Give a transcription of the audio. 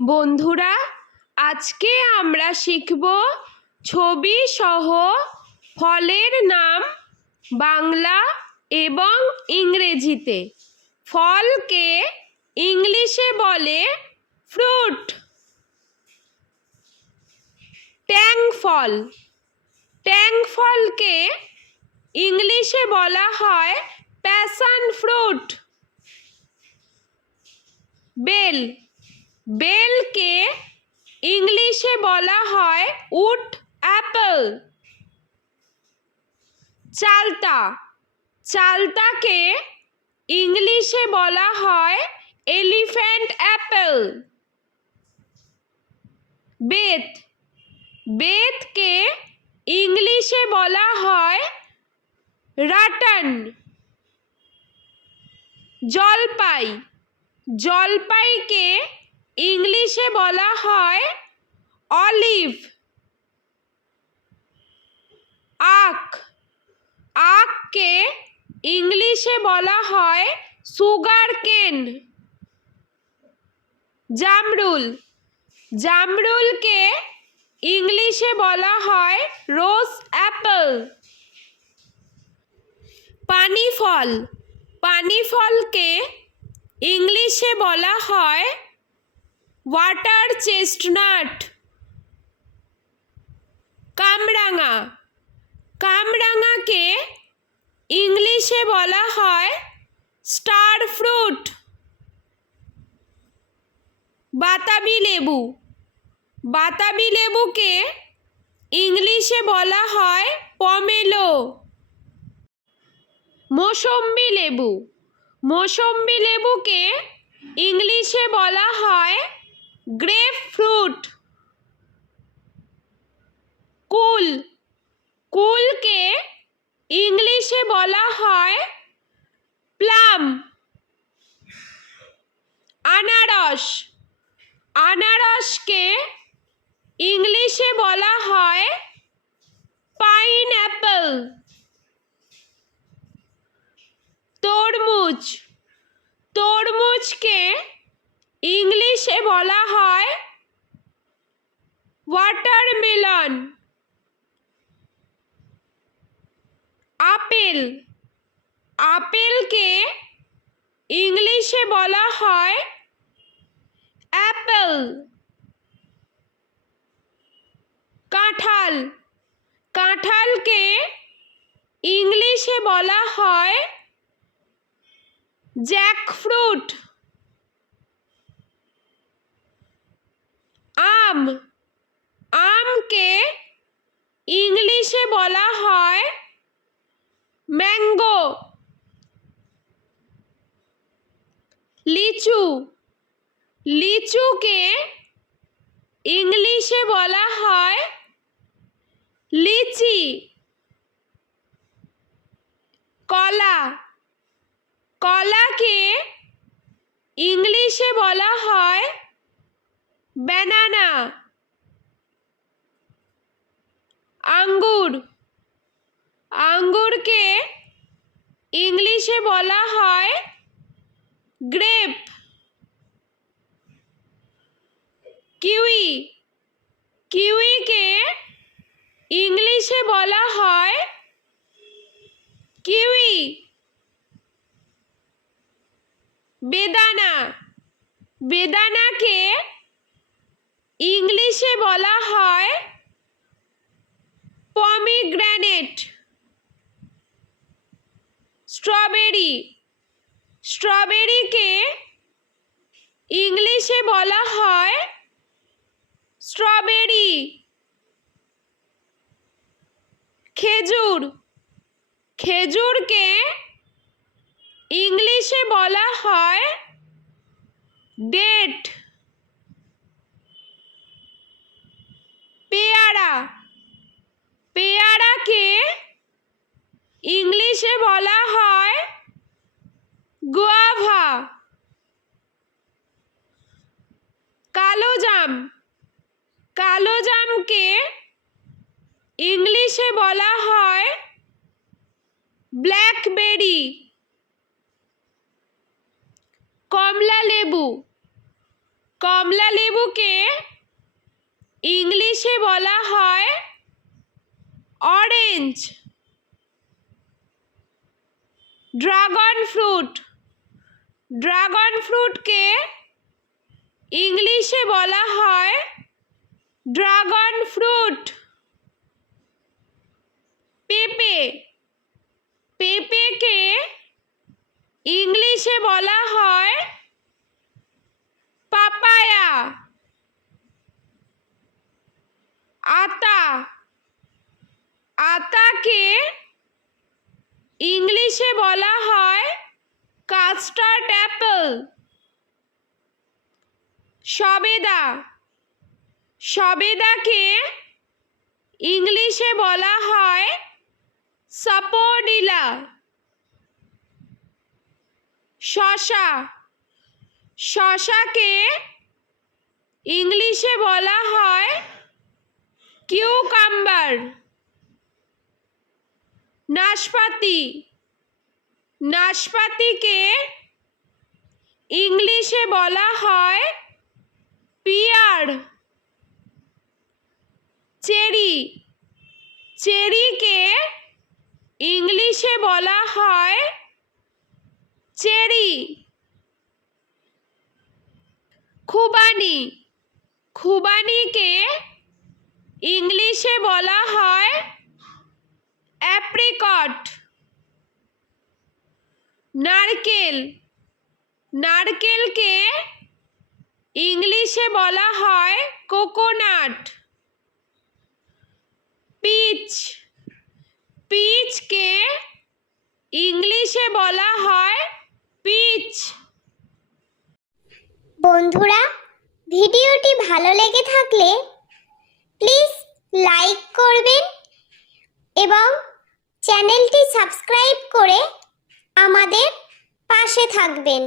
বন্ধুরা, আজকে আমরা শিখব ছবি সহ ফলের নাম বাংলা এবং ইংরেজিতে। ফলকে ইংলিশে বলে ফ্রুট। ট্যাং ফল, ট্যাং ফলকে ইংলিশে বলা হয় প্যাশন ফ্রুট। বেল, বেলকে ইংলিশে বলা হয় উড অ্যাপল। চালতা, চালতাকে ইংলিশে বলা হয় এলিফ্যান্ট অ্যাপল। বেত, বেতকে ইংলিশে বলা হয় রাটান। জলপাই, জলপাইকে ইংলিশে বলা হয় অলিভ। আখ, আখকে ইংলিশে বলা হয় সুগার কেন। জামরুল, জামরুলকে ইংলিশে বলা হয় রোজ অ্যাপল। পানি ফল, পানি ফলকে ইংলিশে বলা হয় ওয়াটার চেস্টনাট। কামরাঙা, কামরাঙাকে ইংলিশে বলা হয় স্টার ফ্রুট। বাতাবি লেবু, বাতাবি লেবুকে ইংলিশে বলা হয় পমেলো। মৌসম্বি লেবু, মৌসম্বি লেবুকে ইংলিশে বলা হয় গ্রেপ ফ্রুট। কুল, কুলকে ইংলিশে বলা হয় প্লাম। আনারস, আনারসকে ইংলিশে বলা হয় পাইনঅ্যাপল। তরমুজ, তরমুজকে ইংলিশে বলা হয় ওয়াটারমেলন। আপেল, আপেলকে ইংলিশে বলা হয় অ্যাপল। কাঁঠাল, কাঁঠালকে ইংলিশে বলা হয় জ্যাকফ্রুট। আম, আমকে ইংলিশে বলা হয় ম্যাঙ্গো। লিচু, লিচুকে ইংলিশে বলা হয় লিচি। কলা, কলাকে ইংলিশে বলা হয় ব্যানানা। আঙ্গুর, আঙ্গুরকে ইংলিশে বলা হয় গ্রেপ। কিউই, কিউইকে ইংলিশে বলা হয় কিউই। বেদানা, বেদানাকে ইংলিশে বলা হয় পমিগ্রেনেট। স্ট্রবেরি, স্ট্রবেরিকে ইংলিশে বলা হয় স্ট্রবেরি। খেজুর, খেজুরকে ইংলিশে বলা হয় ডেট। পেয়ারা, পেয়ারাকে ইংলিশে বলা হয় গুয়াভা। কালোজাম, কালোজামকে ইংলিশে বলা হয় কমলা লেবুকে ইংলিশে বলা হয় অরেঞ্জ। ড্রাগন ফ্রুট, ড্রাগন ফ্রুটকে ইংলিশে বলা হয় ড্রাগন ফ্রুট। পেঁপে, পেঁপেকে ইংলিশে বলা হয় পাপায়া। আতা, আতাকে ইংলিশে বলা হয় কাস্টার্ড অ্যাপেল। সবেদা, সবেদাকে ইংলিশে বলা হয় সাপোডিলা। শসা, শসাকে ইংলিশে বলা হয় কিউকাম্বার। নাশপাতি, নাশপাতিকে ইংলিশে বলা হয় পিয়ার। চেরি, চেরিকে ইংলিশে বলা হয় চেরি। খুবানি, খুবানিকে ইংলিশে বলা হয় অ্যাপ্রিকট। নারকেল, নারকেলকে ইংলিশে বলা হয় কোকোনাট। পিচ, পিচকে ইংলিশে বলা হয় পিচ। বন্ধুরা, ভিডিওটি ভালো লেগে থাকলে প্লিজ লাইক করবেন এবং চ্যানেলটি সাবস্ক্রাইব করে আমাদের পাশে থাকবেন।